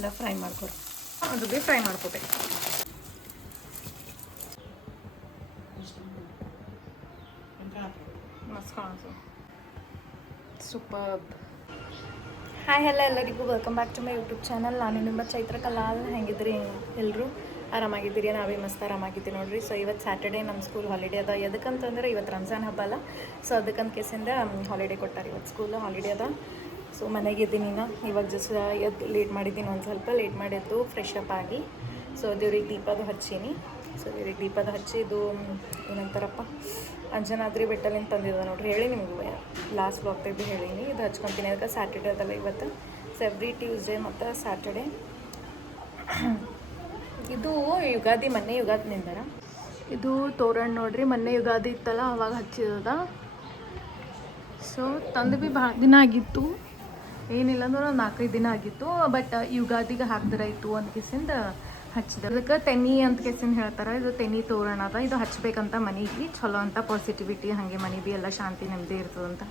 ಎಲ್ಲ ಫ್ರೈ ಮಾಡ್ಕೊರಿ. ಅದು ಭೀ ಫ್ರೈ ಮಾಡ್ಕೋಬೇಕು. ಮಸ್ತ್ ಕಾಣಿಸು. ಸೂಪರ್. ಹಾಯ್ ಹಲೋ ಎಲ್ಲರಿಗೂ welcome back to my YouTube channel. ನಾನು ನಿಮ್ಮ ಚೈತ್ರ ಕಲಾಲ್. ಹೆಂಗಿದ್ರಿ ಎಲ್ಲರೂ? ಆರಾಮಾಗಿದ್ದೀರಿ? ನಾವೇ ಮಸ್ತ್ ಆರಾಮಾಗಿದ್ದೀವಿ ನೋಡ್ರಿ. ಸೊ ಇವತ್ತು ಸ್ಯಾಟರ್ಡೇ ನಮ್ಮ ಸ್ಕೂಲ್ ಹಾಲಿಡೇ ಅದ. ಎದಕ್ಕಂತಂದ್ರೆ ಇವತ್ತು ರಂಜಾನ್ ಹಬ್ಬ ಅಲ್ಲ. ಸೊ ಅದಕ್ಕಂತ ಕೇಸಿಂದ ಹಾಲಿಡೇ ಕೊಟ್ಟಾರೆ. ಇವತ್ತು ಸ್ಕೂಲ್ ಹಾಲಿಡೇ ಅದ. ಸೊ ಮನೆಗಿದ್ದೀನಿ ಇವಾಗ ಜಸ್ಟ್ ಎದ್ದು ಲೇಟ್ ಮಾಡಿದ್ದೀನಿ, ಒಂದು ಸ್ವಲ್ಪ ಲೇಟ್ ಮಾಡಿದ್ದು ಫ್ರೆಶ್ ಅಪ್ ಆಗಿ. ಸೊ ದೇವ್ರಿಗೆ ದೀಪದ ಹಚ್ಚೀನಿ. ಸೊ ದೇವ್ರಿಗೆ ದೀಪದ ಹಚ್ಚಿ ಇದು ಏನಂತಾರಪ್ಪ ಅಂಜನಾದ್ರಿ ಬೆಟ್ಟಲಿಂದ ತಂದಿದ್ದೆ ನೋಡ್ರಿ. ಹೇಳಿ ನಿಮ್ಗೆ ಲಾಸ್ಟ್ ಬ್ಲಾಗ್ ತೆಗೆದು ಹೇಳೀನಿ. ಇದು ಹಚ್ಕೊತೀನಿ. ಅದಕ್ಕೆ ಸ್ಯಾಟರ್ಡೇ ಅದಲ್ಲ ಇವತ್ತು. ಸೊ ಎವ್ರಿ ಟ್ಯೂಸ್ಡೇ ಮತ್ತು ಸ್ಯಾಟರ್ಡೇ. ಇದು ಯುಗಾದಿ, ಮೊನ್ನೆ ಯುಗಾದಿನಿಂದರ ಇದು ತೋರಣ ನೋಡ್ರಿ. ಮೊನ್ನೆ ಯುಗಾದಿ ಇತ್ತಲ್ಲ ಅವಾಗ ಹಚ್ಚಿದ. ಸೊ ತಂದು ಭೀ ಭಾಳ ದಿನ ಆಗಿತ್ತು, ಏನಿಲ್ಲ ಅಂದ್ರೆ ಒಂದು 4-5 ದಿನ ಆಗಿತ್ತು. ಬಟ್ ಯುಗಾದಿಗೆ ಹಾಕಿದ್ರಾಯ್ತು ಅಂತ ಕೇಸಿಂದ ಹಚ್ಚಿದ. ಅದಕ್ಕೆ ತೆನಿ ಅಂತ ಕೇಸಿಂದ ಹೇಳ್ತಾರೆ. ಇದು ತೆನಿ ತೋರಣ ಅದ. ಇದು ಹಚ್ಬೇಕಂತ ಮನೆಗೆ ಚಲೋ ಅಂತ ಪಾಸಿಟಿವಿಟಿ, ಹಾಗೆ ಮನೆ ಭೀ ಎಲ್ಲ ಶಾಂತಿ ನೆಮ್ಮದಿ ಇರ್ತದಂತ.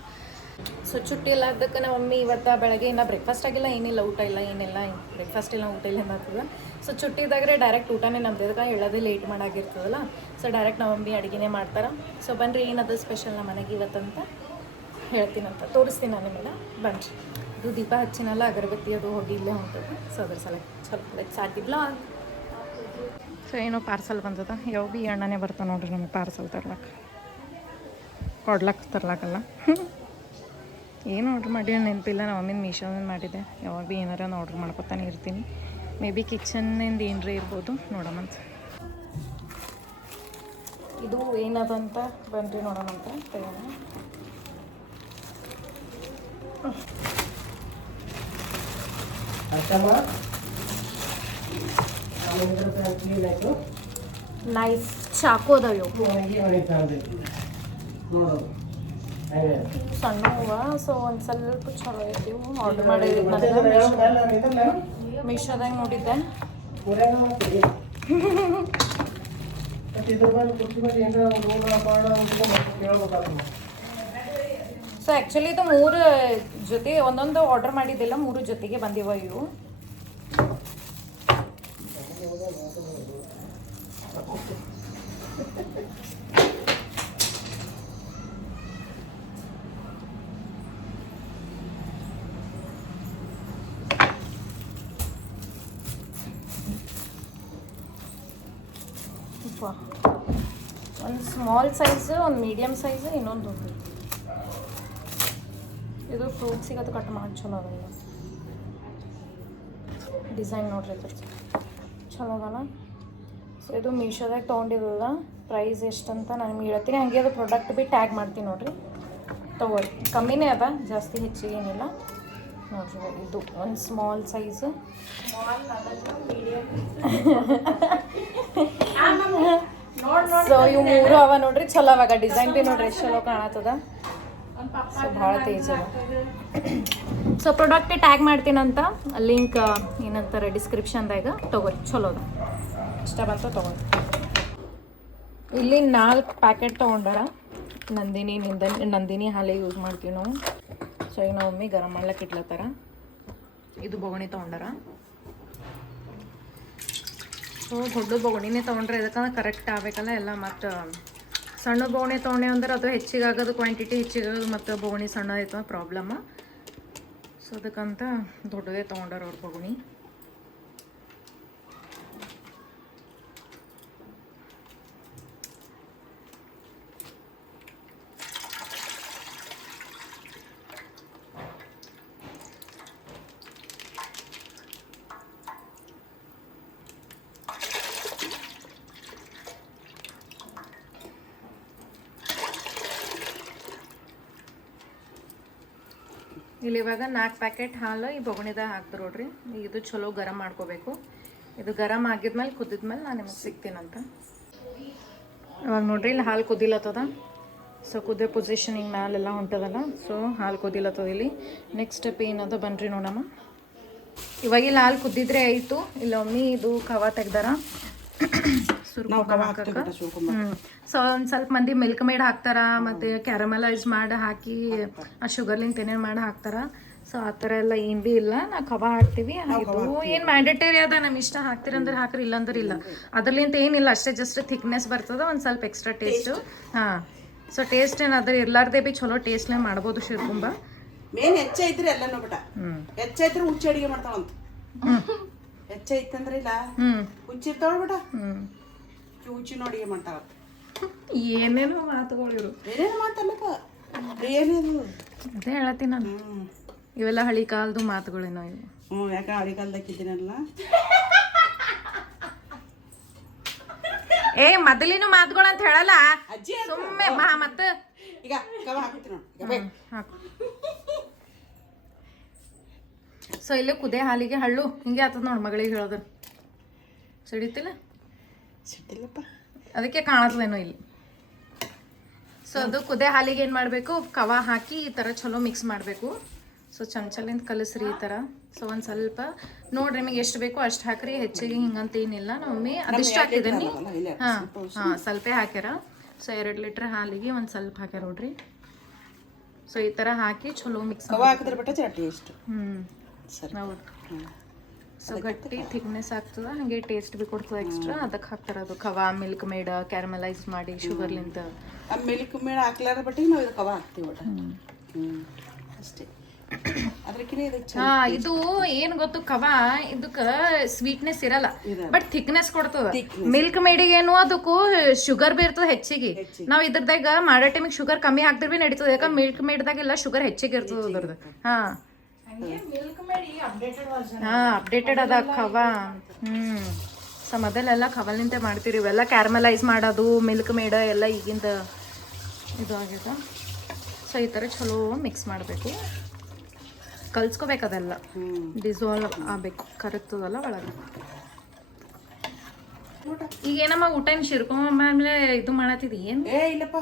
ಸೊ ಚುಟ್ಟಿ ಎಲ್ಲ ಅದಕ್ಕೆ ನಮ್ಮ ಮಮ್ಮಿ ಇವತ್ತು ಬೆಳಗ್ಗೆ ಇನ್ನೂ ಬ್ರೇಕ್ಫಾಸ್ಟ್ ಆಗಿಲ್ಲ, ಏನಿಲ್ಲ, ಊಟ ಇಲ್ಲ, ಏನಿಲ್ಲ, ಬ್ರೇಕ್ಫಾಸ್ಟ್ ಇಲ್ಲ, ಊಟ ಇಲ್ಲ ಆಗ್ತದೆ. ಸೊ ಚುಟ್ಟಿ ಇದ್ದಾಗ್ರೆ ಡೈರೆಕ್ಟ್ ಊಟನೇ ನಮ್ದು. ಅದಕ್ಕೆ ಹೇಳೋದೇ ಲೇಟ್ ಮಾಡಾಗಿರ್ತದಲ್ಲ. ಸೊ ಡೈರೆಕ್ಟ್ ನಮ್ಮ ಮಮ್ಮಿ ಅಡುಗೆನೇ ಮಾಡ್ತಾರೆ. ಸೊ ಬನ್ನಿರಿ ಏನದು ಸ್ಪೆಷಲ್ ನಮ್ಮ ಮನೆಗೆ ಇವತ್ತಂತ ಹೇಳ್ತೀನಂತ ತೋರಿಸ್ತೀನಿ ನಾನು ನಿಮಗೆ. ಬನ್ನಿರಿ. ಇದು ದೀಪ ಹಚ್ಚಿನಲ್ಲ, ಅಗರಬತ್ತಿ ಅದು ಹೋಗಿ ಇಲ್ಲೇ ಹೊಂಟದು. ಸೊ ಅದ್ರ ಸಲ ಸ್ವಲ್ಪ ಸಾಕಿದ್ಲ. ಸೊ ಏನೋ ಪಾರ್ಸಲ್ ಬಂದದ. ಯಾವ ಭೀ ಅಣ್ಣನೇ ಬರ್ತಾವೆ ನೋಡ್ರಿ ನಮಗೆ ಪಾರ್ಸಲ್ ತರ್ಲಕ್ಕೆ, ತರ್ಲಾಕಲ್ಲ. ಏನು ಆರ್ಡ್ರ್ ಮಾಡಿ ನೆನಪಿಲ್ಲ. ನಮ್ಮ ಮಮ್ಮಿನ ಮೀಶೋದಿಂದ ಮಾಡಿದ್ದೆ. ಯಾವಾಗ ಭೀ ಏನಾರ ಆರ್ಡ್ರ್ ಮಾಡ್ಕೊತಾನೆ ಇರ್ತೀನಿ. ಮೇ ಬಿ ಕಿಚನ್ನಿಂದ ಏನರೇ ಇರ್ಬೋದು, ನೋಡೋಣಂತ. ಇದು ಏನದಂತ ಬನ್ರಿ ನೋಡೋಣಂತ. ತೆಗೋಣ. ನೈಫ್ ಚಾಕು ಅದಾವ ಸಣ್ಣವ. ಸೊ ಒಂದು ಸ್ವಲ್ಪ ಚಲೋ ಐತಿ. ಆರ್ಡ್ರ್ ಮಾಡಿದ್ದೆ ಮೀಶೋದಾಗ ನೋಡಿದ್ದೆ. ಸೊ ಆ್ಯಕ್ಚುಲಿ ಇದು 3 ಜೊತೆ ಒಂದೊಂದು ಆರ್ಡ್ರ್ ಮಾಡಿದ್ದಿಲ್ಲ, 3 ಜೊತೆಗೆ ಬಂದಿವ ಇವು. ಒಂದು ಸ್ಮಾಲ್ ಸೈಜ್, ಒಂದು ಮೀಡಿಯಮ್ ಸೈಜ್, ಇನ್ನೊಂದು ದೊಡ್ಡ. ಇದು ಫ್ರೂಟ್ಸಿಗೆ ಅದು ಕಟ್ ಮಾಡಿ ಚಲೋ ಅದಲ್ಲ. ಡಿಸೈನ್ ನೋಡ್ರಿ ಅದ್ರ ಚಲೋ ಅದಲ್ಲ. ಸೊ ಇದು ಮೀಶೋದಾಗ ತೊಗೊಂಡಿದ್ದದ. ಪ್ರೈಸ್ ಎಷ್ಟಂತ ನಾನು ನಿಮ್ಗೆ ಹೇಳ್ತೀನಿ. ಹಂಗೆ ಅದು ಪ್ರಾಡಕ್ಟ್ ಭೀ ಟ್ಯಾಗ್ ಮಾಡ್ತೀನಿ ನೋಡಿರಿ. ತೊಗೊಳ್ರಿ. ಕಮ್ಮಿನೇ ಅದ, ಜಾಸ್ತಿ ಹೆಚ್ಚಿಗೆ ಏನಿಲ್ಲ ನೋಡ್ರಿ. ಇದು ಒಂದು ಸ್ಮಾಲ್ ಸೈಜು, ಸೊ ಇವು 3 ಅವ ನೋಡ್ರಿ. ಚಲೋ ಅವಾಗ ಡಿಸೈನ್ ಭೀ ನೋಡ್ರಿ ಎಷ್ಟು ಚಲೋ ಕಾಣತ್ತದ. ಸೊ ಭಾಳ ತೇಜ್ ಅದ. ಸೊ ಪ್ರಾಡಕ್ಟ್ ಟ್ಯಾಗ್ ಮಾಡ್ತೀನಂತ, ಲಿಂಕ್ ಏನಂತಾರೆ ಡಿಸ್ಕ್ರಿಪ್ಷನ್ದಾಗ. ತೊಗೊರಿ, ಚಲೋ ಅದ. ಇಷ್ಟ ಬಂತ ತೊಗೊಳಿ. ಇಲ್ಲಿ 4 ಪ್ಯಾಕೆಟ್ ತೊಗೊಂಡಾರ. ನಂದಿನಿ ಹಾಲೇ ಯೂಸ್ ಮಾಡ್ತೀವಿ ನಾವು. ಸೊ ಈಗ ನಾವು ಮಮ್ಮಿ ಗರಂ ಮಾಡ್ಲಕ್ಕೆ ಇಟ್ಲತ್ತಾರ. ಇದು ಬೊಗಣಿ ತೊಗೊಂಡಾರ. ಸೊ ದೊಡ್ಡ ಬೊಗಣಿನೇ ತೊಗೊಂಡ್ರೆ ಇದಕ್ಕಂದ್ರೆ ಕರೆಕ್ಟ್ ಆಗಬೇಕಲ್ಲ ಎಲ್ಲ. ಮತ್ತು ಸಣ್ಣ ಬೊಗಣಿ ತೊಗೊಂಡೆ ಅಂದ್ರೆ ಅದು ಹೆಚ್ಚಿಗಾಗೋದು, ಕ್ವಾಂಟಿಟಿ ಹೆಚ್ಚಿಗೋದು, ಮತ್ತು ಬೊಗಣಿ ಸಣ್ಣ ಆಯ್ತು ಪ್ರಾಬ್ಲಮ್ಮ. ಸೊ ಅದಕ್ಕಂತ ದೊಡ್ಡದೇ ತೊಗೊಂಡಾರ ಅವ್ರ ಬೊಗಣಿ. ಇಲ್ಲಿ ಇವಾಗ 4 ಪ್ಯಾಕೆಟ್ ಹಾಲು ಈ ಬೊಗಣಿದಾಗ ಹಾಕ್ತಾರೆ ನೋಡ್ರಿ. ಇದು ಚಲೋ ಗರಂ ಮಾಡ್ಕೋಬೇಕು. ಇದು ಗರಂ ಆಗಿದ್ಮೇಲೆ ಕುದಿದ್ಮೇಲೆ ನಾನು ನಿಮಗೆ ಸಿಗ್ತೀನಂತ. ಇವಾಗ ನೋಡ್ರಿ ಇಲ್ಲಿ ಹಾಲು ಕುದಿಲತ್ತದ. ಸೊ ಕುದಿಯೋ ಪೊಸಿಷನಿಂಗ್ ಮ್ಯಾಲೆಲ್ಲ ಹೊಂಟದಲ್ಲ. ಸೊ ಹಾಲು ಕುದಿಲತ್ತದ. ಇಲ್ಲಿ ನೆಕ್ಸ್ಟ್ ಸ್ಟೆಪ್ ಏನದ ಬನ್ರಿ ನೋಡಮ್ಮ. ಇವಾಗ ಇಲ್ಲಿ ಹಾಲು ಕುದ್ದಿದ್ರೆ ಆಯಿತು. ಇಲ್ಲಿ ಒಮ್ಮೆ ಇದು ಕವ ತೆಗ್ದಾರ. ಸೊ ಒಂದು ಸ್ವಲ್ಪ ಮಂದಿ ಮಿಲ್ಕ್ ಮೇಡ್ ಹಾಕ್ತಾರ, ಮತ್ತು ಕ್ಯಾರಮಲೈಸ್ ಮಾಡಿ ಹಾಕಿ ಆ ಶುಗರ್ಲಿಂದ ಏನೇನು ಮಾಡಿ ಹಾಕ್ತಾರ. ಸೊ ಆ ಥರ ಎಲ್ಲ ಏನು ಭೀ ಇಲ್ಲ ನಾವು ಕಬಾ ಹಾಕ್ತೀವಿ. ಇದು ಏನು ಮ್ಯಾಂಡೇಟರಿ ಅದ, ನಮ್ಮ ಇಷ್ಟ ಹಾಕ್ತೀರಿ ಅಂದ್ರೆ ಹಾಕ್ರಿ, ಇಲ್ಲ ಅಂದ್ರೆ ಇಲ್ಲ. ಅದ್ರಲ್ಲಿಂತ ಏನಿಲ್ಲ, ಅಷ್ಟೇ ಜಸ್ಟ್ ಥಿಕ್ನೆಸ್ ಬರ್ತದ, ಒಂದು ಸ್ವಲ್ಪ ಎಕ್ಸ್ಟ್ರಾ ಟೇಸ್ಟು. ಹಾಂ, ಸೊ ಟೇಸ್ಟ್ ಏನಾದ್ರೆ ಇರ್ಲಾರ್ದೆ ಭೀ ಚಲೋ ಟೇಸ್ಟ್ನೇ ಮಾಡ್ಬೋದು ಶಿರ್ಕುಂಬ. ಮೇನ್ ಹೆಚ್ಚೈತ್ರಿ ಎಲ್ಲನೂ ಬಿಟ. ಹೆಚ್ಚೈತ್ರಿ ಹುಚ್ಚಿ ಅಡಿಗೆ ಮಾಡ್ತಾವಂತ. ಹೆಚ್ಚೈತಂದ್ರೆ ಇಲ್ಲ ಹುಚ್ಚಿರ್ತಾವ ಬಿಟ, ಹುಚ್ಚಿನ ಅಡಿಗೆ ಮಾಡ್ತಾವ. ಏನೇನೋ ಮಾತುಗಳಿರು, ಏನೇನು ಮಾತಲ್ಲಪ್ಪ, ಏನೇನು ಅದೇ ಹೇಳತ್ತೀನಿ ನಾನು. ಇವೆಲ್ಲ ಹಳಿ ಕಾಲದ ಮಾತುಗಳೇನೋ ಇವು. ಯಾಕೆ ಹಳಿ ಕಾಲದಾಕಿದ್ದೀನಲ್ಲ. ಏ ಮೊದಲಿನ ಮಾತುಗಳು ಅಂತ ಹೇಳಲ್ಲ, ಸುಮ್ಮನೆ ಮತ್ತೆ ಈಗ ಕವ ಹಾಕ್ತೀನಿ ನೋಡಿ. ಹಾಕು. ಸೊ ಇಲ್ಲಿ ಕುದೇ ಹಾಲಿಗೆ ಹಳ್ಳು ಹಿಂಗೆ ಆಗ್ತದ ನೋಡಿ ಮಗಳಿಗೆ ಹೇಳೋದ್ರ. ಸಿಡಿತಿಲ್ಲ ಸಿಟ್ಟಿಲ್ಲಪ್ಪ, ಅದಕ್ಕೆ ಕಾಣತ್ಲೇನೋ ಇಲ್ಲಿ. ಸೊ ಅದು ಕುದೇ ಹಾಲಿಗೆ ಏನು ಮಾಡಬೇಕು, ಕವ ಹಾಕಿ ಈ ಥರ ಚಲೋ ಮಿಕ್ಸ್ ಮಾಡಬೇಕು. ಸೊ ಚಮಚಲಿಂದ ಕಲಿಸ್ರಿ ಈ ಥರ. ಸೊ ಒಂದು ಸ್ವಲ್ಪ ನೋಡ್ರಿ ನಿಮಗೆ ಎಷ್ಟು ಬೇಕೋ ಅಷ್ಟು ಹಾಕ್ರಿ, ಹೆಚ್ಚಿಗೆ ಹಿಂಗಂತ ಏನಿಲ್ಲ. ನಮ್ಮಿ ಅದಿಷ್ಟು ಹಾಕಿದ್ದೀನಿ. ಹಾಂ ಹಾಂ, ಸ್ವಲ್ಪ ಹಾಕ್ಯಾರ. ಸೊ 2 ಲೀಟ್ರ್ ಹಾಲಿಗೆ ಒಂದು ಸ್ವಲ್ಪ ಹಾಕ್ಯಾರ ನೋಡ್ರಿ. ಸೊ ಈ ಥರ ಹಾಕಿ ಚಲೋ ಮಿಕ್ಸ್ ಹಾಕಿದ್ರೆ ಬಿಟ್ಟ ಟೇಸ್ಟ್. ಹೌದು. ಸೊ ಗಟ್ಟಿ ಥಿಕ್ನೆಸ್ ಆಗ್ತದ, ಹಾಗೆ ಟೇಸ್ಟ್ ಭೀ ಕೊಡ್ತದ ಎಕ್ಸ್ಟ್ರಾ. ಅದಕ್ಕೆ ಹಾಕ್ತಾರ ಅದು ಕವಾ, ಮಿಲ್ಕ್ ಮೇಡ್ ಕ್ಯಾರಮಲೈಸ್ ಮಾಡಿ ಶುಗರ್ಲಿಂದ. ಆ ಮಿಲ್ಕ್ ಮೇಡ್ ಹಾಕ್ಲಾರ ಬಟ್ಟಿಗೆ ನಾವು ಇದು ಕವಾ ಹಾಕ್ತೀವಿ ಒಟ್ಟು. ಅಷ್ಟೇ. ಅದಕ್ಕಿಂತ ಇದು ಏನ್ ಗೊತ್ತು, ಕವಾ ಇದಕ್ಕ ಸ್ವೀಟ್ನೆಸ್ ಇರಲ್ಲ, ಬಟ್ ಥಿಕ್ನೆಸ್ ಕೊಡ್ತದ. ಮಿಲ್ಕ್ ಮೇಡಿಗೆ ಏನು ಅದಕ್ಕೂ ಶುಗರ್ ಬಿ ಇರ್ತದ ಹೆಚ್ಚಿಗೆ. ನಾವ್ ಇದ್ರದಾಗ ಮಾಡೋ ಟೈಮಿಗೆ ಶುಗರ್ ಕಮ್ಮಿ ಹಾಕ್ತಿರ್ ಬಿ ನಡೀತದ, ಯಾಕಂದ್ರೆ ಮಿಲ್ಕ್ ಮೇಡ್ದಾಗೆಲ್ಲ ಶುಗರ್ ಹೆಚ್ಚಿಗೆ ಇರ್ತದ ಅದ್ರದ್ದು. ಹಾ ಅಪ್ಡೇಟೆಡ್ ಅದ ಖವಾ. ಸೊ ಮೊದಲೆಲ್ಲ ಖವಲ್ನಿಂದ ಮಾಡ್ತೀರಿ, ಇವೆಲ್ಲ ಕ್ಯಾರಮಲೈಸ್ ಮಾಡೋದು ಮಿಲ್ಕ್ ಮೇಡ ಎಲ್ಲ ಈಗಿಂದ ಇದು ಆಗ್ಯದ. ಸೊ ಈ ಥರ ಚಲೋ ಮಿಕ್ಸ್ ಮಾಡಬೇಕು, ಕಲ್ಸ್ಕೋಬೇಕು. ಅದೆಲ್ಲ ಡಿಸಾಲ್ವ್ ಆಗಬೇಕು, ಕರಗ್ತದಲ್ಲ ಒಳಗೆ. ಈಗ ಏನಮ್ಮ ಊಟ ಏನು ಶಿರ್ಕೊಂಬಾದ್ಮೇಲೆ ಇದು ಮಾಡತ್ತಿದ್ ಏನು? ಇಲ್ಲಪ್ಪ,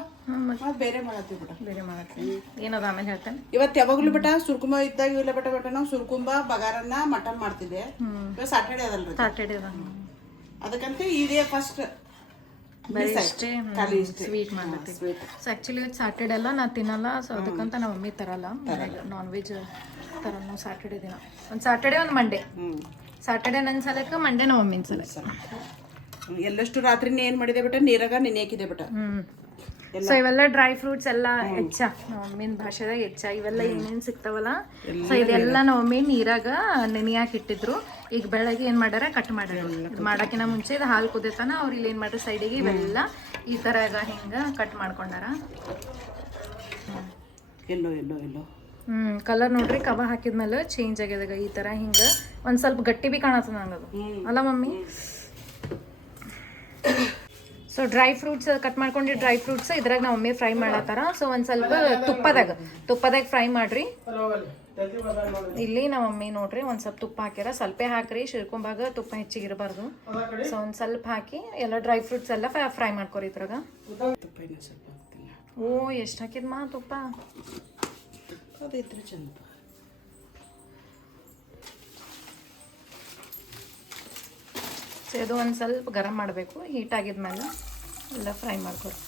ಬೇರೆ ಮಾಡತ್ತೀವಿ ಬಿಡ, ಬೇರೆ ಮಾಡತ್ತೀವಿ. ಏನದ ಆಮೇಲೆ ಹೇಳ್ತೇನೆ. ಇವತ್ತು ಯಾವಾಗ್ಲೂ ಬಿಟ್ಟ ಸುರ್ಕುಂಬ ಇದ್ದಾಗ ಇಲ್ಲ ಬಿಟ್ಟ ನಾವು ಸುರ್ಕುಂಬ ಬಗಾರನ್ನ ಮಟನ್ ಮಾಡ್ತಿದ್ದೆ. ಸಾಟರ್ಡೆ ಅದಲ್ರಿ, ಸಾಟರ್ಡೆ ಅದ, ಅದಕ್ಕಂತ ಇದೇ ಫಸ್ಟ್ ಸ್ವೀಟ್ ಮಾಡತ್ತೀವಿ. ಸೊ ಆ್ಯಕ್ಚುಲಿ ಇವತ್ತು ಸಾಟರ್ಡೆ ಅಲ್ಲ, ನಾ ತಿನ್ನಲ್ಲ. ಸೊ ಅದಕ್ಕಂತ ನಮ್ಮ ಮಮ್ಮಿ ತರಲ್ಲ, ನಾನ್ ವೆಜ್ ತರಲ್ಲ ಸಾಟರ್ಡೆ ದಿನ. ಒಂದು ಸಾಟರ್ಡೆ ಒಂದು ಮಂಡೇ. ಸಾಟರ್ಡೆ ನನ್ನ ಸಲಕ್ಕೆ, ಮಂಡೇ ನಮ್ಮ ಮಮ್ಮಿನ ಸಲ. ಎಲ್ಲಷ್ಟು ರಾತ್ರಿನೇ ಏನ್ ಮಾಡಿದೆ ಬಿಟ್ಟ, ನೀರಾಗ ನೆನೆಯಾಕಿದೆ ಬಿಟ್ಟ. ಸೊ ಇವೆಲ್ಲ ಡ್ರೈ ಫ್ರೂಟ್ಸ್ ಎಲ್ಲ ಹೆಚ್ಚ, ನಮ್ಮ ಮಮ್ಮಿನ ಭಾಷೆದಾಗ ಹೆಚ್ಚ ಇವೆಲ್ಲ ಏನೇನು ಸಿಗ್ತಾವಲ್ಲ. ಸೊ ಇದೆಲ್ಲ ನಮ್ಮ ಮಮ್ಮಿ ನೀರಾಗ ನೆನೆಯಾಕೆ ಇಟ್ಟಿದ್ರು. ಈಗ ಬೆಳಗ್ಗೆ ಏನು ಮಾಡ್ಯಾರ, ಕಟ್ ಮಾಡ್ಯಾರ. ಮಾಡೋಕ್ಕಿಂತ ಮುಂಚೆ ಇದು ಹಾಲು ಕುದಿತಾನ, ಅವ್ರು ಇಲ್ಲಿ ಏನು ಮಾಡ್ಯಾರ, ಸೈಡಿಗೆ ಇವೆಲ್ಲ ಈ ಥರ ಹಿಂಗೆ ಕಟ್ ಮಾಡ್ಕೊಂಡಾರ. ಎಲ್ಲೋ ಎಲ್ಲೋ ಎಲ್ಲೋ ಕಲರ್ ನೋಡ್ರಿ, ಕಬಾ ಹಾಕಿದ್ಮೇಲೆ ಚೇಂಜ್ ಆಗ್ಯದಾಗ ಈ ಥರ ಹಿಂಗೆ ಒಂದು ಸ್ವಲ್ಪ ಗಟ್ಟಿ ಭೀ ಕಾಣತ್ತದ ನಂಗೆ ಅದು, ಅಲ್ಲ mummy? So dry fruits cut ಮಾಡ್ಕೊಂಡು ಡ್ರೈ ಫ್ರೂಟ್ಸ್ ಇದ್ರಾಗ ನಾವು ಮಮ್ಮಿ ಫ್ರೈ ಮಾಡತ್ತಾರ. ಸೊ ಒಂದು ಸ್ವಲ್ಪ ತುಪ್ಪದಾಗ ಫ್ರೈ ಮಾಡ್ರಿ. ಇಲ್ಲಿ ನಮ್ಮ ಮಮ್ಮಿ ನೋಡ್ರಿ ಒಂದು ಸ್ವಲ್ಪ ತುಪ್ಪ ಹಾಕ್ಯಾರ, ಸ್ವಲ್ಪ ಹಾಕ್ರಿ, ಶಿರ್ಕೊಂಬಾಗ ತುಪ್ಪ ಹೆಚ್ಚಿಗೆ ಇರಬಾರ್ದು. ಸೊ ಒಂದು ಸ್ವಲ್ಪ ಹಾಕಿ ಎಲ್ಲ ಡ್ರೈ ಫ್ರೂಟ್ಸ್ ಎಲ್ಲ ಫ್ರೈ ಮಾಡ್ಕೊರಿ ಇದ್ರಾಗ. ಓ ಎಷ್ಟು ಹಾಕಿದ್ಮಾ ತುಪ್ಪ? ಅದಿದ್ರೆ ಚಂದ. ಸೊ ಇದು ಒಂದು ಸ್ವಲ್ಪ ಗರಂ ಮಾಡಬೇಕು, ಹೀಟ್ ಆಗಿದ್ಮೇಲೆ ಎಲ್ಲ ಫ್ರೈ ಮಾಡ್ಕೊರಿ.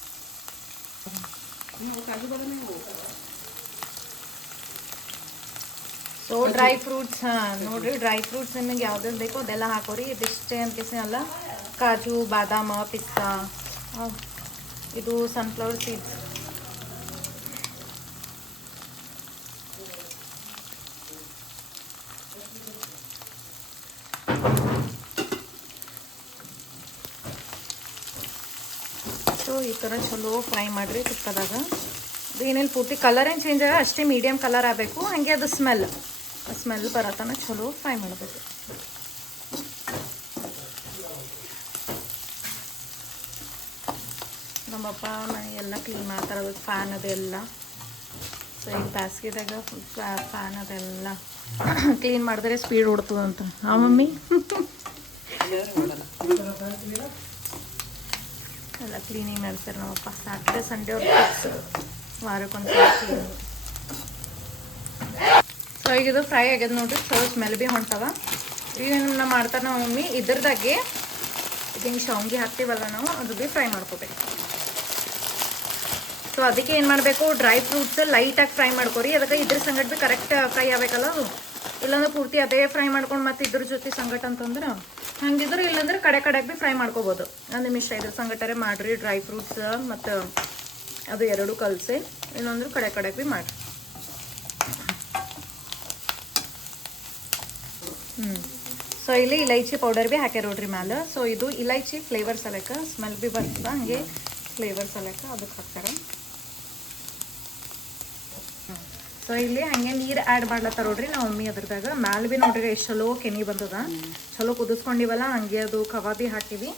ಸೊ ಡ್ರೈ ಫ್ರೂಟ್ಸ್, ನೋಡ್ರಿ ಡ್ರೈ ಫ್ರೂಟ್ಸ್ ನಿಮಗೆ ಯಾವ್ದು ಬೇಕೋ ಅದೆಲ್ಲ ಹಾಕೋರಿ. ಇದಿಷ್ಟೇ ಅಂತ ಅಲ್ಲ, ಕಾಜು, ಬಾದಾಮ, ಪಿಸ್ತಾ, ಇದು ಸನ್ಫ್ಲವರ್ ಸೀಡ್ಸ್. ಈ ಥರ ಚಲೋ ಫ್ರೈ ಮಾಡಿರಿ ತುಪ್ಪದಾಗ. ಅದು ಏನೇನು ಪೂರ್ತಿ ಕಲರ್ ಏನು ಚೇಂಜ್ ಆಗ ಅಷ್ಟೇ ಮೀಡಿಯಮ್ ಕಲರ್ ಆಗಬೇಕು. ಹಾಗೆ ಅದು ಸ್ಮೆಲ್ ಬರತನ ಚಲೋ ಫ್ರೈ ಮಾಡಬೇಕು. ನಮ್ಮಪ್ಪ ಮನೆ ಎಲ್ಲ ಕ್ಲೀನ್ ಮಾಡ್ತಾರೆ, ಫ್ಯಾನ್ ಅದೆಲ್ಲ. ಸೊ ಈಗ ಬೇಸಿಗೆದಾಗ ಫ್ಯಾನ್ ಅದೆಲ್ಲ ಕ್ಲೀನ್ ಮಾಡಿದ್ರೆ ಸ್ಪೀಡ್ ಓಡ್ತದಂತ. ಆ ಮಮ್ಮಿ ಎಲ್ಲ ಕ್ಲೀನಿಂಗ್ ಮಾಡ್ತಾರೆ ನಮ್ಮಪ್ಪ. ಸಾಟರ್ಡೆ ಸಂಡೇ ಅವ್ರು ವಾರಕ್ಕೊಂದು ಕ್ಲೀನಿಂಗ್. ಸೊ ಈಗ ಇದು ಫ್ರೈ ಆಗ್ಯದ ನೋಡ್ರಿ. ಸೊ ಸ್ಮೆಲ್ ಭೀ ಹೊಂಟವ. ಈಗ ನಾವು ಮಾಡ್ತಾರೆ ನಮ್ಮ ಮಮ್ಮಿ ಇದ್ರದಾಗೆ ಇದು ಹಿಂಗೆ ಶಾವ್ಗೆ ಹಾಕ್ತೀವಲ್ಲ ನಾವು, ಅದು ಭೀ ಫ್ರೈ ಮಾಡ್ಕೋಬೇಕು. ಸೊ ಅದಕ್ಕೆ ಏನು ಮಾಡಬೇಕು, ಡ್ರೈ ಫ್ರೂಟ್ಸ್ ಲೈಟಾಗಿ ಫ್ರೈ ಮಾಡ್ಕೊರಿ. ಅದಕ್ಕೆ ಇದ್ರ ಸಂಗಟ ಭೀ ಕರೆಕ್ಟ್ ಫ್ರೈ ಆಗಬೇಕಲ್ಲ ಅದು. ಇಲ್ಲಾಂದ್ರೆ ಪೂರ್ತಿ ಅದೇ ಫ್ರೈ ಮಾಡ್ಕೊಂಡು ಮತ್ತೆ ಇದ್ರ ಜೊತೆ ಸಂಗಟ ಅಂತಂದ್ರೆ ಹಂಗಿದ್ರೆ, ಇಲ್ಲಾಂದ್ರೆ ಕಡೆಗೆ ಭೀ ಫ್ರೈ ಮಾಡ್ಕೋಬೋದು. ಒಂದು ನಿಮಿಷ ಇದ್ರ ಸಂಗಟರೆ ಮಾಡಿರಿ, ಡ್ರೈ ಫ್ರೂಟ್ಸ್ ಮತ್ತು ಅದು ಎರಡು ಕಲಸಿ. ಇಲ್ಲಾಂದ್ರೆ ಕಡೆಗೆ ಭೀ ಮಾಡಿರಿ. ಸೊ ಇಲ್ಲಿ ಇಲೈಚಿ ಪೌಡರ್ ಭೀ ಹಾಕ್ಯಾರ ನೋಡ್ರಿ ಮ್ಯಾಲೆ. ಸೊ ಇದು ಇಲೈಚಿ ಫ್ಲೇವರ್ ಸಲಕ, ಸ್ಮೆಲ್ ಭೀ ಬರ್ತದ, ಹಂಗೆ ಫ್ಲೇವರ್ ಸಲಕ ಅದಕ್ಕೆ ಹಾಕ್ತಾರೆ. ಸೊ ಇಲ್ಲಿ ಹಂಗೆ ನೀರು ಆ್ಯಡ್ ಮಾಡ್ಲತ್ತಾರ ನೋಡ್ರಿ ನಾವು ಮಮ್ಮಿ. ಅದ್ರದಾಗ ಮ್ಯಾಲೆ ಭೀ ನೋಡ್ರಿ ಎಷ್ಟು ಚಲೋ ಕೆನಿ ಬಂದದ. ಚಲೋ ಕುದಿಸ್ಕೊಂಡಿವಲ್ಲ, ಹಂಗೆ ಅದು ಕಬಾಬಿ ಹಾಕಿವಿ.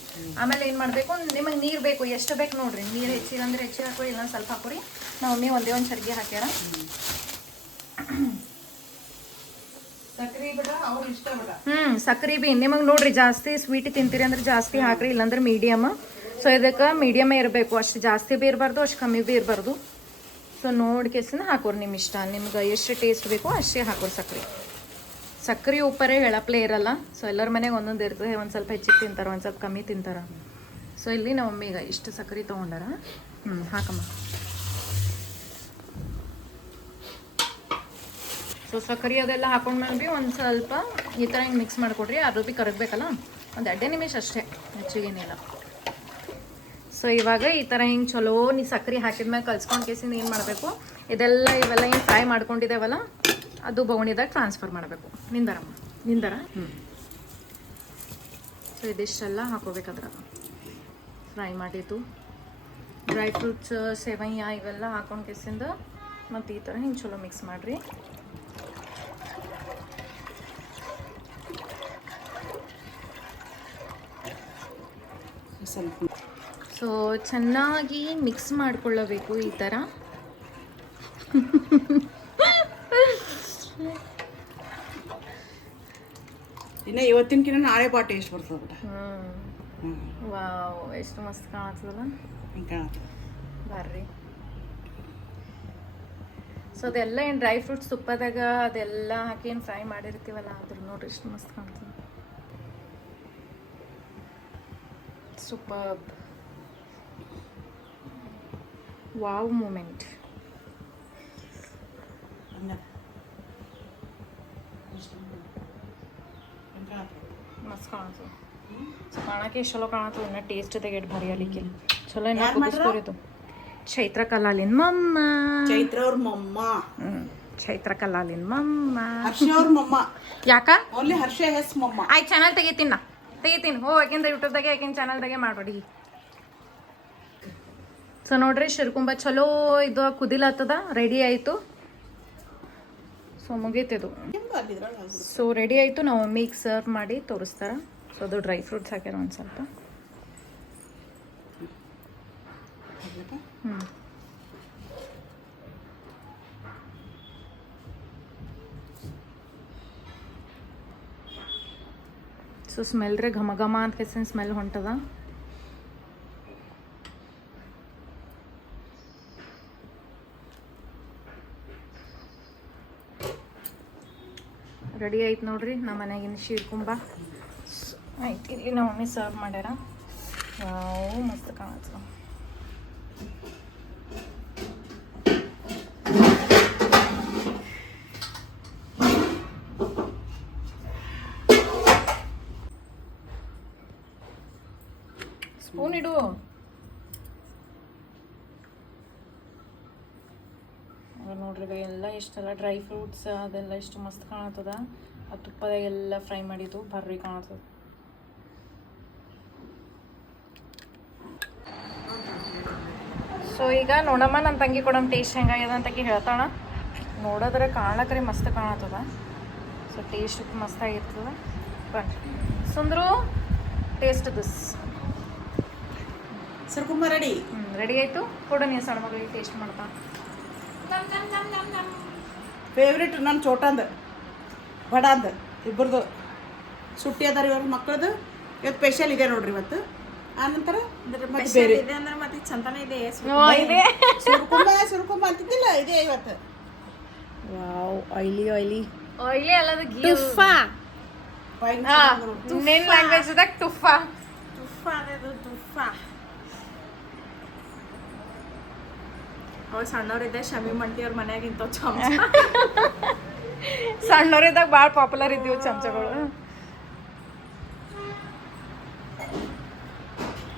ಆಮೇಲೆ ಏನು ಮಾಡಬೇಕು, ನಿಮಗೆ ನೀರು ಬೇಕು ಎಷ್ಟು ಬೇಕು ನೋಡ್ರಿ. ನೀರು ಹೆಚ್ಚಿಗೆ ಅಂದ್ರೆ ಹೆಚ್ಚಿಗೆ ಹಾಕೋರಿ, ಇಲ್ಲ ಸ್ವಲ್ಪ ಹಾಕೋರಿ. ನಾವು ಮಮ್ಮಿ ಒಂದೇ ಒಂದು ಚರ್ಗಿ ಹಾಕ್ಯಾರ. ಸಕ್ರೆ ಬಿ ನಿಮಗೆ ನೋಡ್ರಿ, ಜಾಸ್ತಿ ಸ್ವೀಟ್ ತಿಂತೀರಿ ಅಂದ್ರೆ ಜಾಸ್ತಿ ಹಾಕ್ರಿ, ಇಲ್ಲಾಂದ್ರೆ ಮೀಡಿಯಮ್. ಸೊ ಇದಕ್ಕೆ ಮೀಡಿಯಮೇ ಇರಬೇಕು, ಅಷ್ಟು ಜಾಸ್ತಿ ಭೀ ಇರಬಾರ್ದು, ಅಷ್ಟು ಕಮ್ಮಿ ಭೀ ಇರಬಾರ್ದು. ಸೊ ನೋಡಿ ಕೆಸಿನ ಹಾಕೋರಿ, ನಿಮ್ಮ ಇಷ್ಟ. ನಿಮ್ಗೆ ಎಷ್ಟು ಟೇಸ್ಟ್ ಬೇಕೋ ಅಷ್ಟೇ ಹಾಕೋರಿ ಸಕ್ರೆ ಉಪ್ಪರೇ ಹೇಳಪ್ಲೇ ಇರಲ್ಲ. ಸೊ ಎಲ್ಲರ ಮನೆಗೆ ಒಂದೊಂದು ಇರ್ತದೆ, ಒಂದು ಸ್ವಲ್ಪ ಹೆಚ್ಚಿಗೆ ತಿಂತಾರೆ, ಒಂದು ಸ್ವಲ್ಪ ಕಮ್ಮಿ ತಿಂತಾರೆ. ಸೊ ಇಲ್ಲಿ ನಮ್ಮ ಮಮ್ಮಿಗೆ ಇಷ್ಟು ಸಕ್ರೆ ತೊಗೊಂಡಾರ. ಹಾಕಮ್ಮ. ಸೊ ಸಕ್ಕರೆ ಅದೆಲ್ಲ ಹಾಕೊಂಡ್ಮೇಲೆ ಭೀ ಒಂದು ಸ್ವಲ್ಪ ಈ ಥರ ಹಿಂಗೆ ಮಿಕ್ಸ್ ಮಾಡಿಕೊಡ್ರಿ. ಅದು ಭೀ ಕರಗಬೇಕಲ್ಲ, ಒಂದು 2 ನಿಮಿಷ ಅಷ್ಟೇ, ಹೆಚ್ಚಿಗೇನಿಲ್ಲ. ಸೊ ಇವಾಗ ಈ ಥರ ಹಿಂಗೆ ಚಲೋ ಸಕ್ಕರೆ ಹಾಕಿದ್ಮೇಲೆ ಕಲ್ಸ್ಕೊಂಡು ಕೇಸಿಂದ ಏನು ಮಾಡಬೇಕು, ಇವೆಲ್ಲ ಹಿಂಗೆ ಫ್ರೈ ಮಾಡ್ಕೊಂಡಿದ್ದೇವಲ್ಲ ಅದು ಬೌಣಿದಾಗ ಟ್ರಾನ್ಸ್ಫರ್ ಮಾಡಬೇಕು. ನಿಂದರ ಸೊ ಇದಿಷ್ಟೆಲ್ಲ ಹಾಕೋಬೇಕಾದ್ರೆ ಫ್ರೈ ಮಾಡಿದ್ದು ಡ್ರೈ ಫ್ರೂಟ್ಸ್, ಸೇವಯ್ಯ ಇವೆಲ್ಲ ಹಾಕೊಂಡು ಕೇಸಿಂದ ಮತ್ತು ಈ ಥರ ಹಿಂಗೆ ಚಲೋ ಮಿಕ್ಸ್ ಮಾಡಿರಿ. ಸೊ ಚೆನ್ನಾಗಿ ಮಿಕ್ಸ್ ಮಾಡ್ಕೊಳ್ಳಬೇಕು ಈ ಥರ. ಇನ್ನು ಇವತ್ತಿನಕಿನ್ನ ನಾಳೆ ಬಾ ಟೇಸ್ಟ್ ಬರ್ತದೆ. ವಾವ್, ಎಷ್ಟು ಮಸ್ತ್ ಕಾಣತ್ತದಲ್ಲ, ಬರ್ರಿ. ಸೊ ಅದೆಲ್ಲ ಏನು ಡ್ರೈ ಫ್ರೂಟ್ಸ್ ತುಪ್ಪದಾಗ ಅದೆಲ್ಲ ಹಾಕಿ ಏನು ಫ್ರೈ ಮಾಡಿರ್ತೀವಲ್ಲ, ಅದ್ರ ನೋಡ್ರಿ ಎಷ್ಟು ಮಸ್ತ್ ಕಾಣ್ತದೆ. Super wow moment. ಮಸ್ತ್ ಕಾಣತ್ತು, ಕಾಣಕ್ಕೆ ಎಷ್ಟು ಚಲೋ ಕಾಣತ್ತು. ಇನ್ನು ಟೇಸ್ಟ್ ತೆಗೆದು ಭಾರಿ ಅಲಿಕ್ಕೆ ಚಲೋ. ಇನ್ನು ಕುದಿಸ್ಕೊರಿತು ಚೈತ್ರ ಕಲಾಲಿನ ಮಮ್ಮ. ಚೈತ್ರ ಅವ್ರ ಮಮ್ಮ. ಚೈತ್ರ ಕಲಾಲಿನ ಮಮ್ಮ. ಹರ್ಷ ಅವ್ರ ಮಮ್ಮ. ಯಾಕ ಓನ್ಲಿ ಹರ್ಷ ಹೆಸ್ ಮಮ್ಮ. ಆಯ್ತು, ಚಾನಲ್ ತೆಗಿತೀನಿ ಯಾಕೆಂದ್ರೆ ಯೂಟ್ಯೂಬ್ದಾಗೆ ಯಾಕೆಂದು ಚಾನಲ್ದಾಗೆ ಮಾಡ್ಬೇಡಿ. ಸೊ ನೋಡ್ರಿ ಶಿರ್ಕುಂಬ ಚಲೋ ಇದು ಕುದಿಲತ್ತದ, ರೆಡಿ ಆಯಿತು. ಸೊ ಮುಗೀತಿದು. ಸೊ ರೆಡಿ ಆಯಿತು. ನಾವು ಮಮ್ಮಿಗೆ ಸರ್ವ್ ಮಾಡಿ ತೋರಿಸ್ತಾರೆ. ಸೊ ಅದು ಡ್ರೈ ಫ್ರೂಟ್ಸ್ ಹಾಕ್ಯಾರ ಒಂದು ಸ್ವಲ್ಪ. ಸೊ ಸ್ಮೆಲ್ ರೀ ಘಮ ಘಮ ಅಂತ ಕೆಸಿನ ಸ್ಮೆಲ್ ಹೊಂಟದ. ರೆಡಿ ಆಯ್ತು ನೋಡ್ರಿ ನಮ್ಮ ಮನೆಗಿನ ಶೀರ್ಕುಂಬ. ಆಯ್ತು, ಇಲ್ಲಿ ನಮ್ಮ ಮಮ್ಮಿ ಸರ್ವ್ ಮಾಡ್ಯಾರ. ಮಸ್ತ್ ಕಾಣತ್ತ. ಸ್ಪೂನ್ ಇಡು. ನೋಡ್ರಿ ಎಲ್ಲ ಇಷ್ಟೆಲ್ಲ ಡ್ರೈ ಫ್ರೂಟ್ಸ್ ಅದೆಲ್ಲ ಎಷ್ಟು ಮಸ್ತ್ ಕಾಣತ್ತದ. ಆ ತುಪ್ಪದಾಗೆಲ್ಲ ಫ್ರೈ ಮಾಡಿದ್ದು ಬರ್ರಿ ಕಾಣತ್ತದ. ಸೊ ಈಗ ನೋಡಮ್ಮ ನನ್ನ ತಂಗಿ ಕೊಡಮ್ಮ ಟೇಸ್ಟ್ ಹೆಂಗಾಗ್ಯದ ಅಂತಕಿ ಹೇಳ್ತಾಳ. ನೋಡೋದ್ರೆ ಕಾಣಕ್ರೆ ಮಸ್ತ್ ಕಾಣತ್ತದ. ಸೊ ಟೇಸ್ಟ್ ಮಸ್ತಾಗಿರ್ತದ. ಬನ್ನಿ ಸುಂದ್ರು, ಟೇಸ್ಟ್ ದಿಸ್. ಸರ್ಕುಂಬ ರೆಡಿ. ರೆಡಿ ಆಯಿತು. ಕೊಡು ನೀ ಸಣ್ಣ ಮಗಳಿಗೆ ಟೇಸ್ಟ್ ಮಾಡ್ತಾ. ಫೇವ್ರೇಟ್ ನನ್ನ ಚೋಟಂದ ಬಡಂದ ಇಬ್ಬರದು ಸುಟ್ಟಿ ಅದಾರ ಇವ್ರ ಮಕ್ಕಳದು. ಇವತ್ತು ಸ್ಪೆಷಲ್ ಇದೆ ನೋಡ್ರಿ ಇವತ್ತು. ಆನಂತರ ಬೇರೆ ಇದೆ ಅಂದ್ರೆ ಮತ್ತೆ ಚಂದನ ಇದೆ. ಸುರ್ಕುಂಬ ಅಂತಿದ್ದಿಲ್ಲ, ಇದೆ ಇವತ್ತು. ವಾವ್, ಆಯ್ಲಿ ಅಲ್ಲದ ತುಫಾ. ನಿನ್ನ ಲ್ಯಾಂಗ್ವೇಜ್ದಾಗ ತುಫಾ ಅವಾಗ ಸಣ್ಣವ್ರಿದ್ದೆ ಶಮಿ ಮಂಟಿ ಅವ್ರ ಮನ್ಯಾಗ ಇಂಥವು ಚಮಚ ಸಣ್ಣವರಿದ್ದಾಗ ಭಾಳ ಪಾಪ್ಯುಲರ್ ಇದ್ದೀವಿ ಚಮಚಗಳು.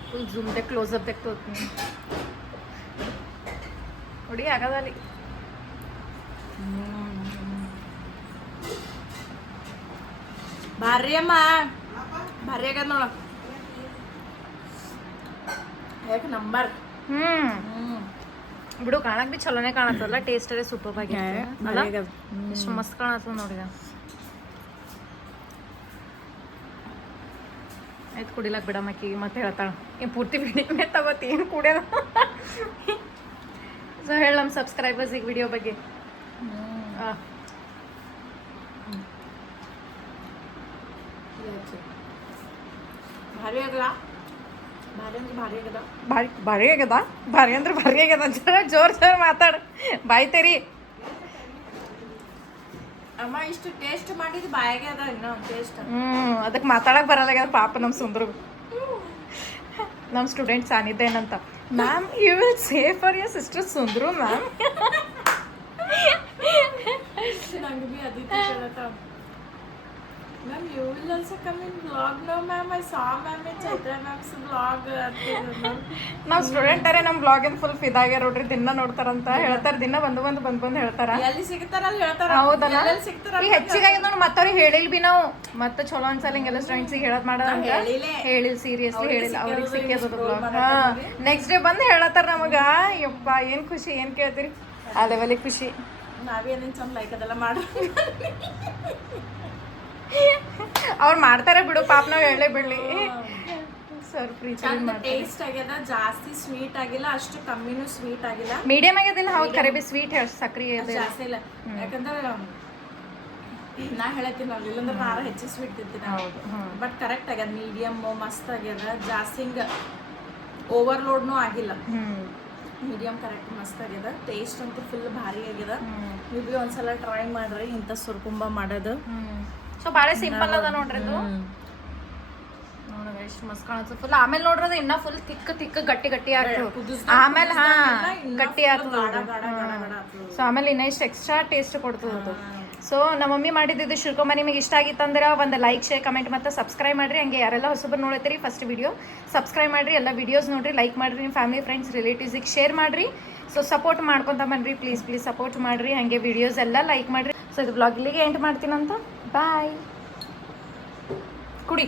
ಫುಲ್ ಜೂಮ್ದೆ ಕ್ಲೋಸಪ್ ತೆಗ್ತೋತೀನಿ ನೋಡಿ ಆಗದಲ್ಲಿ. ಭಾರಿ ಅಮ್ಮ ಭಾರಿ ಆಗದ ನೋಡ ಯಾಕೆ ನಂಬರ್. ಬಿಡು ಕಾಣಕ್ ಬಿ ಚಲೋನೆ ಕಾಣತ್ತಲ್ಲ, ಟೇಸ್ಟ್ ಅಲ್ಲೇ ಸೂಪರ್ ಆಗಿ ಎಷ್ಟು ಮಸ್ತ್ ಕಾಣತ್ತದ ನೋಡಿ. ಆಯ್ತು ಕುಡಿಲಕ್ ಬಿಡಮ್ಮಕ್ಕಿಗೆ ಮತ್ತೆ ಹೇಳ್ತಾಳ ಏನು ಪೂರ್ತಿ ವಿಡಿಯೋನೇ ತಗೋತಿ ಏನು ಕುಡಿಯೋದು. ಸೊ ಹೇಳಿ ನಮ್ಮ ಸಬ್ಸ್ಕ್ರೈಬರ್ಸಿಗೆ ವಿಡಿಯೋ ಬಗ್ಗೆ. ಭಾರಿ ಆಗಲ್ಲ, ಭಾರಿ ಅಂದ್ರೆ ಭಾರಿ ಆಗದ. ಭಾರಿ ಆಗ್ಯದ, ಭಾರಿ ಅಂದ್ರೆ ಭಾರಿ ಆಗ್ಯದ. ಜೋರ್ ಜೋರ್ ಮಾತಾಡ ಬಾಯ್ತೇರಿ. ಅಮ್ಮ ಇಷ್ಟು ಟೇಸ್ಟ್ ಮಾಡಿದ್ ಬಾಯಾಗೆ ಅದ ಇನ್ನ ಟೇಸ್ಟ್. ಅದಕ್ಕೆ ಮಾತಾಡಕ್ ಬರಲ್ಲ ಪಾಪ ನಮ್ಮ ಸುಂದ್ರು. ನಮ್ಮ ಸ್ಟೂಡೆಂಟ್ ಸಾನಿದ್ದೆ ಏನಂತ, ma'am you will say for your sister Sundru ma'am. ನಂಗೆ ಬಿ ಅದಿತಿ ಕೇಳತ್ತ ma'am you will also come in blog. No ma'am I saw ma'am in Chaitra ma'am's blog. ನಮ್ಮ ಸ್ಟೂಡೆಂಟರೇ ನಮ್ಮ ಬ್ಲಾಗಿನ್ ಫುಲ್ ಫಿದಾಗ್ಯಾರ ನೋಡ್ರಿ, ದಿನ ನೋಡ್ತಾರಂತ ಹೇಳ್ತಾರ. ದಿನ ಬಂದು ಹೇಳ್ತಾರ. ಎಲ್ಲಿ ಸಿಗ್ತಾರ ಅಲ್ಲಿ ಹೇಳ್ತಾರ. ಹೌದಲ್ಲ, ಎಲ್ಲೆಲ್ಲಿ ಸಿಗ್ತಾರ ಈಗ ಹೆಚ್ಚಿಗಾಗಿ ನೋಡಿ ಮತ್ತವ್ರಿಗೆ ಹೇಳಿಲ್ ಬಿ ನಾವು. ಮತ್ತೆ ಚಲೋ ಅನ್ಸಲ್ಲ ಹಿಂಗೆಲ್ಲ ಸ್ಟೂಡೆಂಟ್ಸಿಗೆ ಹೇಳೋದ್ ಮಾಡೋದಂತ ಹೇಳಿಲ್ಲ, ಸೀರಿಯಸ್ಲಿ ಹೇಳಿಲ್ಲ. ಅವ್ರಿಗೆ ಸಿಕ್ಕಿದ ಬ್ಲಾಗ್ ನೆಕ್ಸ್ಟ್ ಡೇ ಬಂದು ಹೇಳತ್ತಾರ ನಮಗ. ಯಪ್ಪ ಏನ್ ಖುಷಿ, ಏನ್ ಕೇಳ್ತೀರಿ ಆ ಲೆವೆಲಿಗೆ ಖುಷಿ. ನಾವೇನೇನು ಚಂದ ಲೈಕ್ ಅದೆಲ್ಲ ಮಾಡ್ರಿ. ಅವ್ರು ಮಾಡ್ತಾರೆ ಬಿಡು ಪಾಪ, ನಾವು ಹೇಳೇ ಬಿಡ್ಲಿ. ಸರ್ ಪ್ರೀತಿ ಟೇಸ್ಟ್ ಆಗ್ಯದ, ಜಾಸ್ತಿ ಸ್ವೀಟ್ ಆಗಿಲ್ಲ, ಅಷ್ಟು ಕಮ್ಮಿನೂ ಸ್ವೀಟ್ ಆಗಿಲ್ಲ, ಮೀಡಿಯಂ ಆಗ್ಯದಿಲ್ಲ. ಹೌದು ಕರೆ ಬಿ ಸ್ವೀಟ್ ಸಕ್ರಿ ಜಾಸ್ತಿ ಇಲ್ಲ. ಯಾಕಂದ್ರೆ ನಾ ಹೇಳತ್ತೀನಿ ಅಲ್ಲಿ ಇಲ್ಲಂದ್ರೆ ನಾರ ಹೆಚ್ಚು ಸ್ವೀಟ್ ತಿಂತೀನಿ. ಹೌದು. ಬಟ್ ಕರೆಕ್ಟ್ ಆಗ್ಯದ, ಮೀಡಿಯಮ್ ಮಸ್ತ್ ಆಗ್ಯದ. ಜಾಸ್ತಿ ಹಿಂಗೆ ಓವರ್ಲೋಡ್ನೂ ಆಗಿಲ್ಲ, ಮೀಡಿಯಮ್ ಕರೆಕ್ಟ್ ಮಸ್ತ್ ಆಗ್ಯದ. ಟೇಸ್ಟ್ ಅಂತೂ ಫುಲ್ ಭಾರಿ ಆಗ್ಯದ. ನೀವು ಬಿ ಒಂದ್ಸಲ ಟ್ರೈ ಮಾಡ್ರಿ ಇಂಥ ಸುರ್ಕುಂಬ ಮಾಡೋದು. ಸೊ ಭಾಳ ಸಿಂಪಲ್ ಅದ ನೋಡ್ರಿ ಅದು. ನೋಡ್ರಿ ಎಷ್ಟು ಮಸ್ತ್ ಕಾಣುತ್ತೆ ಫುಲ್. ಆಮೇಲೆ ನೋಡ್ರಿ ಇನ್ನ ಫುಲ್ ತಿಕ್ಕ ಗಟ್ಟಿ ಆಗ್ತದೆ. ಆಮೇಲೆ ಗಟ್ಟಿ ಆಗ್ತದೆ. ಸೊ ಆಮೇಲೆ ಇನ್ನ ಇಷ್ಟು ಎಕ್ಸ್ಟ್ರಾ ಟೇಸ್ಟ್ ಕೊಡ್ತದೆ ಅದು. ಸೊ ನಮ್ಮ ಮಮ್ಮಿ ಮಾಡಿದ್ದು ಶಿರ್ಕೊಂಬ ನಿಮಗೆ ಇಷ್ಟ ಆಗಿತ್ತಂದ್ರೆ ಒಂದು ಲೈಕ್, ಶೇರ್, ಕಮೆಂಟ್ ಮತ್ತು ಸಬ್ಸ್ಕ್ರೈಬ್ ಮಾಡಿರಿ. ಹಂಗೆ ಯಾರೆಲ್ಲ ಹೊಸಬರು ನೋಡ್ತೀರಿ ಫಸ್ಟ್ ವಿಡಿಯೋ ಸಬ್ಸ್ಕ್ರೈಬ್ ಮಾಡಿರಿ, ಎಲ್ಲ ವಿಡಿಯೋಸ್ ನೋಡಿರಿ, ಲೈಕ್ ಮಾಡಿರಿ, ನಿಮ್ಮ ಫ್ಯಾಮಿಲಿ ಫ್ರೆಂಡ್ಸ್ ರಿಲೇಟಿವ್ಸಿಗೆ ಶೇರ್ ಮಾಡಿರಿ. ಸೊ ಸಪೋರ್ಟ್ ಮಾಡ್ಕೊತ ಬನ್ನಿರಿ, ಪ್ಲೀಸ್ ಸಪೋರ್ಟ್ ಮಾಡಿರಿ. ಹಾಗೆ ವಿಡಿಯೋಸ್ ಎಲ್ಲ ಲೈಕ್ ಮಾಡಿರಿ. ಸೊ ಇದು ಬ್ಲಾಗ್ ಇಲ್ಲಿಗೆ ಎಂಡ್ ಮಾಡ್ತೀನಂತ. ಬಾಯ್. ಕುಡಿ.